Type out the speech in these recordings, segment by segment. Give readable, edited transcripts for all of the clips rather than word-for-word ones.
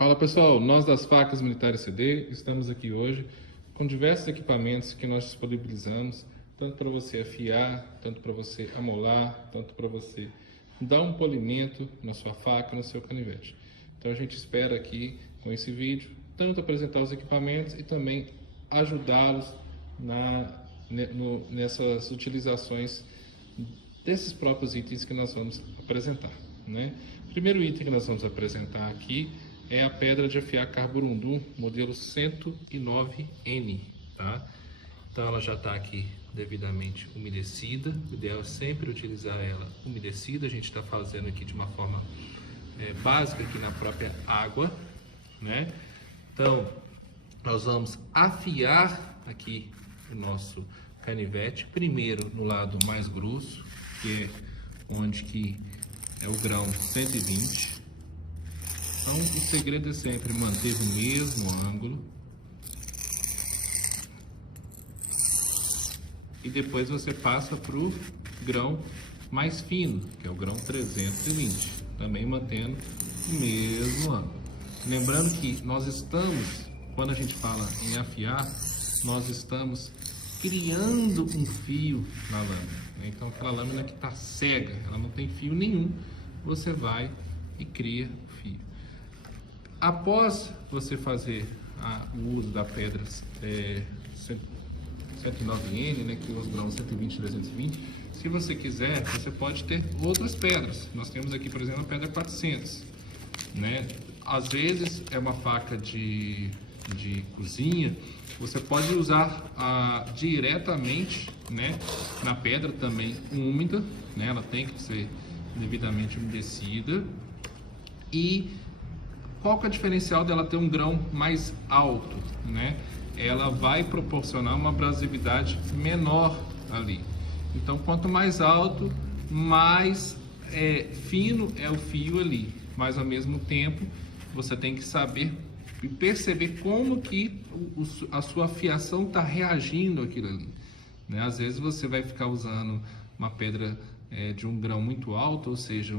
Fala pessoal, nós das Facas Militares CD estamos aqui hoje com diversos equipamentos que nós disponibilizamos, tanto para você afiar, tanto para você amolar, tanto para você dar um polimento na sua faca, no seu canivete. Então a gente espera aqui com esse vídeo, tanto apresentar os equipamentos e também ajudá-los nessas utilizações desses próprios itens que nós vamos apresentar, né? O primeiro item que nós vamos apresentar aqui é a pedra de afiar carborundum, modelo 109N, tá? Então ela já está aqui devidamente umedecida. O ideal é sempre utilizar ela umedecida. A gente está fazendo aqui de uma forma básica aqui na própria água, né? Então nós vamos afiar aqui o nosso canivete, primeiro no lado mais grosso, que é onde que é o grão 120. Então o segredo é sempre manter o mesmo ângulo e depois você passa para o grão mais fino, que é o grão 320, também mantendo o mesmo ângulo. Lembrando que nós estamos, quando a gente fala em afiar, nós estamos criando um fio na lâmina. Então aquela lâmina que está cega, ela não tem fio nenhum, você vai e cria o fio. Após você fazer o uso da pedra 109N, né, que é os grãos 120 e 220, se você quiser, você pode ter outras pedras. Nós temos aqui, por exemplo, a pedra 400, né? Às vezes é uma faca de cozinha, você pode usar diretamente, né, na pedra também úmida, né? Ela tem que ser devidamente umedecida. E qual que é o diferencial dela ter um grão mais alto, né? Ela vai proporcionar uma abrasividade menor ali. Então, quanto mais alto, mais fino é o fio ali. Mas, ao mesmo tempo, você tem que saber e perceber como que a sua afiação está reagindo àquilo ali, né? Às vezes você vai ficar usando uma pedra de um grão muito alto, ou seja,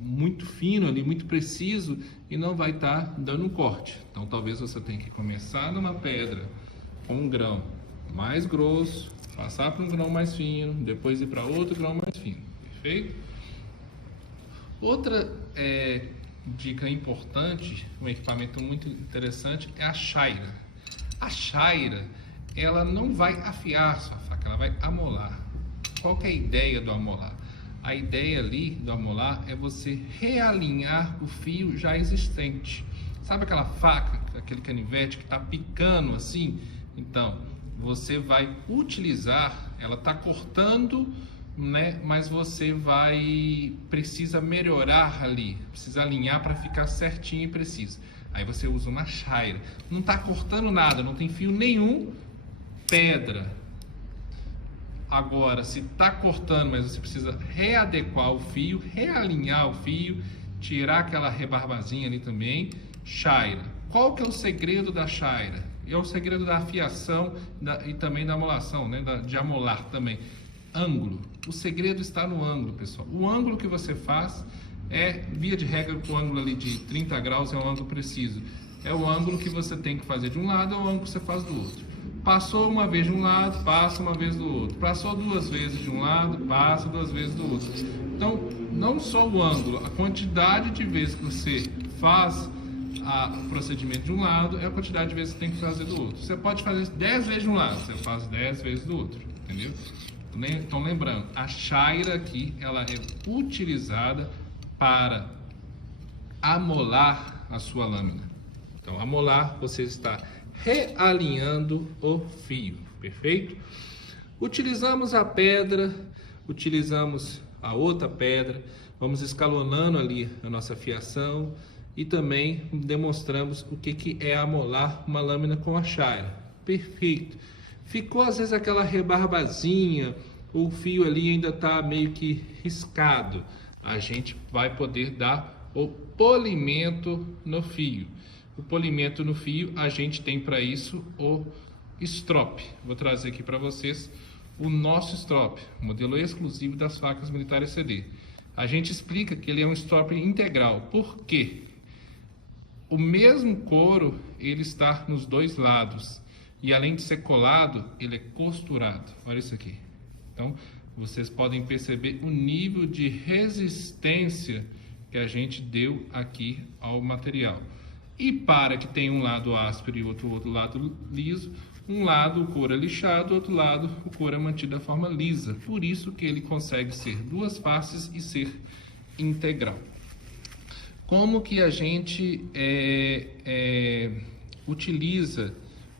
muito fino ali, muito preciso, e não vai estar dando um corte. Então talvez você tenha que começar numa pedra com um grão mais grosso, passar para um grão mais fino, depois ir para outro grão mais fino, perfeito? Outra dica importante, um equipamento muito interessante, é a chaira. A chaira, ela não vai afiar sua faca, ela vai amolar. Qual que é a ideia do amolar? A ideia ali do amolar é você realinhar o fio já existente. Sabe aquela faca, aquele canivete que está picando assim? Então, você vai utilizar, ela está cortando, né? Mas você precisa melhorar ali, precisa alinhar para ficar certinho e preciso. Aí você usa uma chaira. Não está cortando nada, não tem fio nenhum, pedra. Agora, se está cortando, mas você precisa readequar o fio, realinhar o fio, tirar aquela rebarbazinha ali também, chaira. Qual que é o segredo da chaira? É o segredo da afiação e também da amolação, né? De amolar também. Ângulo. O segredo está no ângulo, pessoal. O ângulo que você faz via de regra, o ângulo ali de 30 graus é um ângulo preciso. É o ângulo que você tem que fazer de um lado, é o ângulo que você faz do outro. Passou uma vez de um lado, passa uma vez do outro. Passou duas vezes de um lado, passa duas vezes do outro. Então, não só o ângulo, a quantidade de vezes que você faz o procedimento de um lado é a quantidade de vezes que você tem que fazer do outro. Você pode fazer 10 vezes de um lado, você faz 10 vezes do outro, entendeu? Então, lembrando, a chaira aqui, ela é utilizada para amolar a sua lâmina. Então, amolar, você está realinhando o fio, perfeito? Utilizamos a pedra, utilizamos a outra pedra, vamos escalonando ali a nossa fiação e também demonstramos o que é amolar uma lâmina com a chaira, perfeito. Ficou às vezes aquela rebarbazinha, o fio ali ainda está meio que riscado, a gente vai poder dar o polimento no fio. O polimento no fio, a gente tem para isso o strop. Vou trazer aqui para vocês o nosso strop, modelo exclusivo das facas militares CD. A gente explica que ele é um strop integral. Por quê? O mesmo couro, ele está nos dois lados. E além de ser colado, ele é costurado. Olha isso aqui. Então, vocês podem perceber o nível de resistência que a gente deu aqui ao material. E para que tenha um lado áspero e outro lado liso, um lado o couro é lixado, outro lado o couro é mantido da forma lisa. Por isso que ele consegue ser duas faces e ser integral. Como que a gente utiliza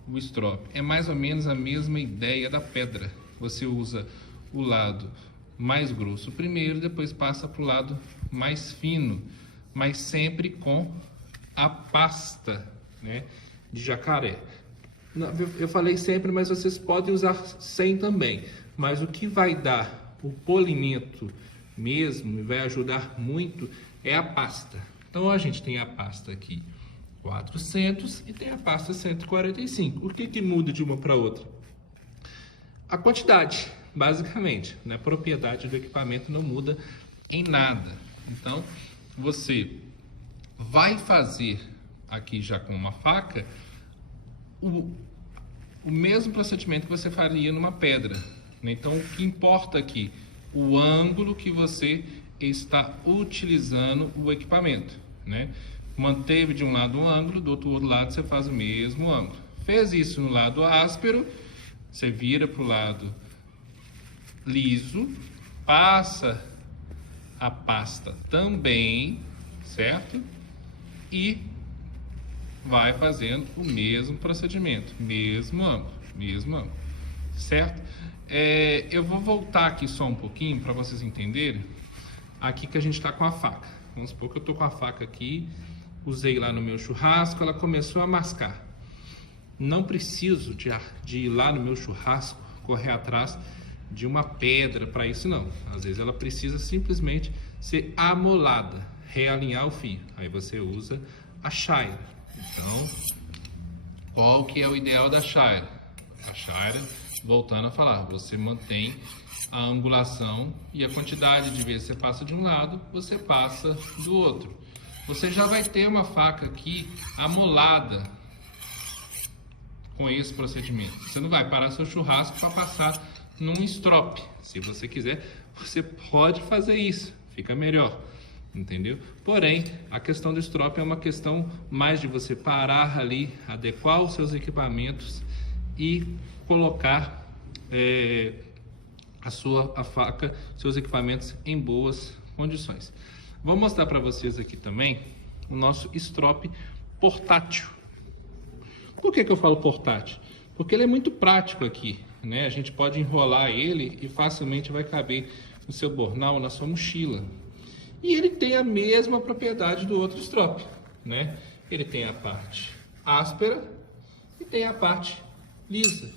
o strop? É mais ou menos a mesma ideia da pedra. Você usa o lado mais grosso primeiro, depois passa para o lado mais fino, mas sempre com a pasta, né, de jacaré. Eu falei sempre, mas vocês podem usar sem também. Mas o que vai dar o polimento mesmo e vai ajudar muito é a pasta. Então a gente tem a pasta aqui 400 e tem a pasta 145. O que muda de uma para outra? A quantidade, basicamente, né? A propriedade do equipamento não muda em nada. Então você vai fazer aqui já com uma faca o mesmo procedimento que você faria numa pedra, né? Então o que importa aqui, o ângulo que você está utilizando o equipamento, né? Manteve de um lado um ângulo, do outro lado você faz o mesmo ângulo. Fez isso no lado áspero, você vira para o lado liso, passa a pasta também, certo? E vai fazendo o mesmo procedimento, mesmo ângulo, certo? Eu vou voltar aqui só um pouquinho para vocês entenderem. Aqui que a gente está com a faca. Vamos supor que eu estou com a faca aqui, usei lá no meu churrasco, ela começou a mascar. Não preciso de ir lá no meu churrasco, correr atrás de uma pedra para isso, não. Às vezes ela precisa simplesmente ser amolada, realinhar o fio. Aí você usa a chaira. Então, qual que é o ideal da chaira? A chaira, voltando a falar, você mantém a angulação e a quantidade de vezes você passa de um lado, você passa do outro. Você já vai ter uma faca aqui amolada com esse procedimento. Você não vai parar seu churrasco para passar num strop. Se você quiser, você pode fazer isso, fica melhor. Entendeu? Porém, a questão do strop é uma questão mais de você parar ali, adequar os seus equipamentos e colocar a faca, seus equipamentos em boas condições. Vou mostrar para vocês aqui também o nosso strop portátil. Por que eu falo portátil? Porque ele é muito prático aqui, né? A gente pode enrolar ele e facilmente vai caber no seu bornal, na sua mochila. E ele tem a mesma propriedade do outro strop, né? Ele tem a parte áspera e tem a parte lisa,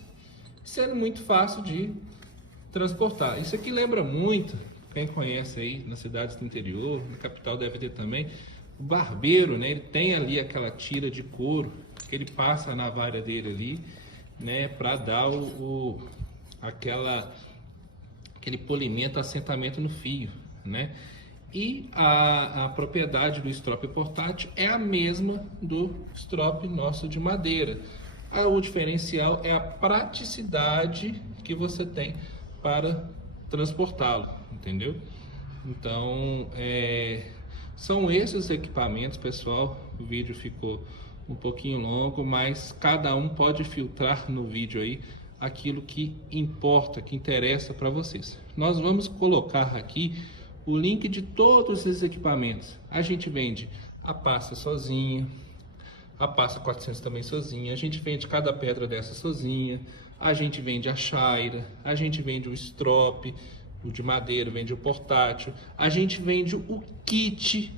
sendo muito fácil de transportar. Isso aqui lembra muito, quem conhece aí nas cidades do interior, na capital deve ter também, o barbeiro, né? Ele tem ali aquela tira de couro que ele passa na navalha dele ali, né? Para dar aquele polimento, assentamento no fio, né? E a propriedade do strop portátil é a mesma do strop nosso de madeira. O diferencial é a praticidade que você tem para transportá-lo, entendeu? Então, são esses equipamentos, pessoal. O vídeo ficou um pouquinho longo, mas cada um pode filtrar no vídeo aí aquilo que importa, que interessa para vocês. Nós vamos colocar aqui o link de todos esses equipamentos. A gente vende a pasta sozinha, a pasta 400 também sozinha, a gente vende cada pedra dessa sozinha, a gente vende a chaira, a gente vende o strop, o de madeira, vende o portátil, a gente vende o kit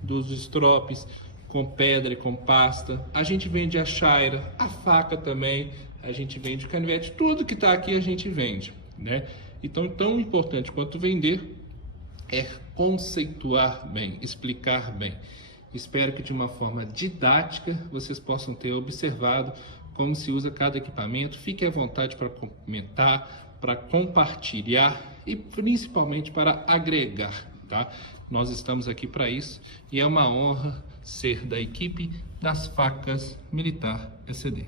dos strops com pedra e com pasta, a gente vende a chaira, a faca também, a gente vende o canivete, tudo que está aqui a gente vende, né? Então, tão importante quanto vender é conceituar bem, explicar bem. Espero que de uma forma didática vocês possam ter observado como se usa cada equipamento. Fique à vontade para comentar, para compartilhar e principalmente para agregar, tá? Nós estamos aqui para isso e é uma honra ser da equipe das facas Militar ECD.